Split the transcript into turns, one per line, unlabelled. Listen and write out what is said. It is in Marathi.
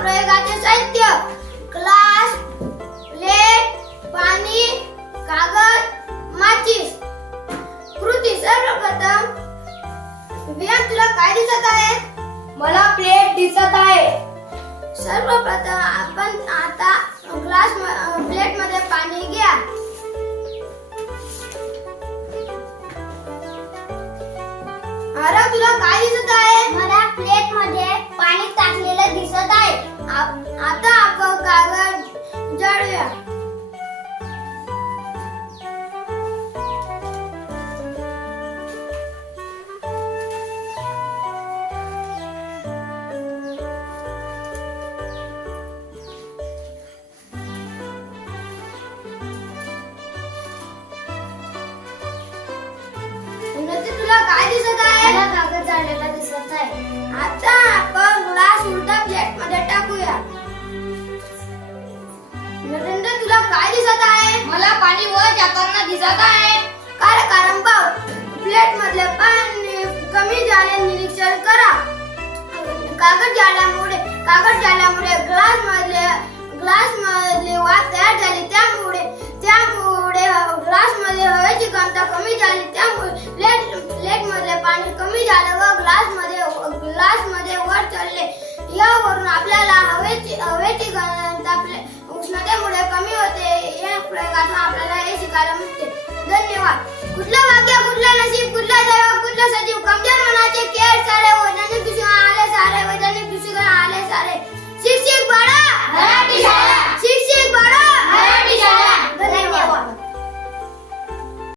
प्रयोगाचे साहित्य. ग्लास प्लेट पाणी कागद माचीस कृती सर्वप्रथम विहान तुला काय दिसत आहे?
मला प्लेट दिसत आहे.
सर्वप्रथम आपण आता ग्लास प्लेटमध्ये पाणी घ्या. आरव तुला काय दिसत
जाळलेला दिसत आहे.
आता आपण ग्लास उलटा प्लेटमध्ये टाकूया. नरेंद्र तुला काय दिसत आहे?
मला पाणी वर जाताना दिसत आहे.
काय कारण पाव प्लेट मधले पाणी कमी झाले निरीक्षण करा. कागद जाळल्यामुळे कागद जाळल्यामुळे ग्लास मधले ग्लास मधले वाफ तयार झाली. त्यामुळे त्यामुळे ग्लासमध्ये हवेची घनता कमी झाली. त्यामुळे प्लेट प्लेट मधले पाणी कमी झालं ग्लासमध्ये ग्लासमध्ये वर चढले यावरून आपल्याला हवेची
हवे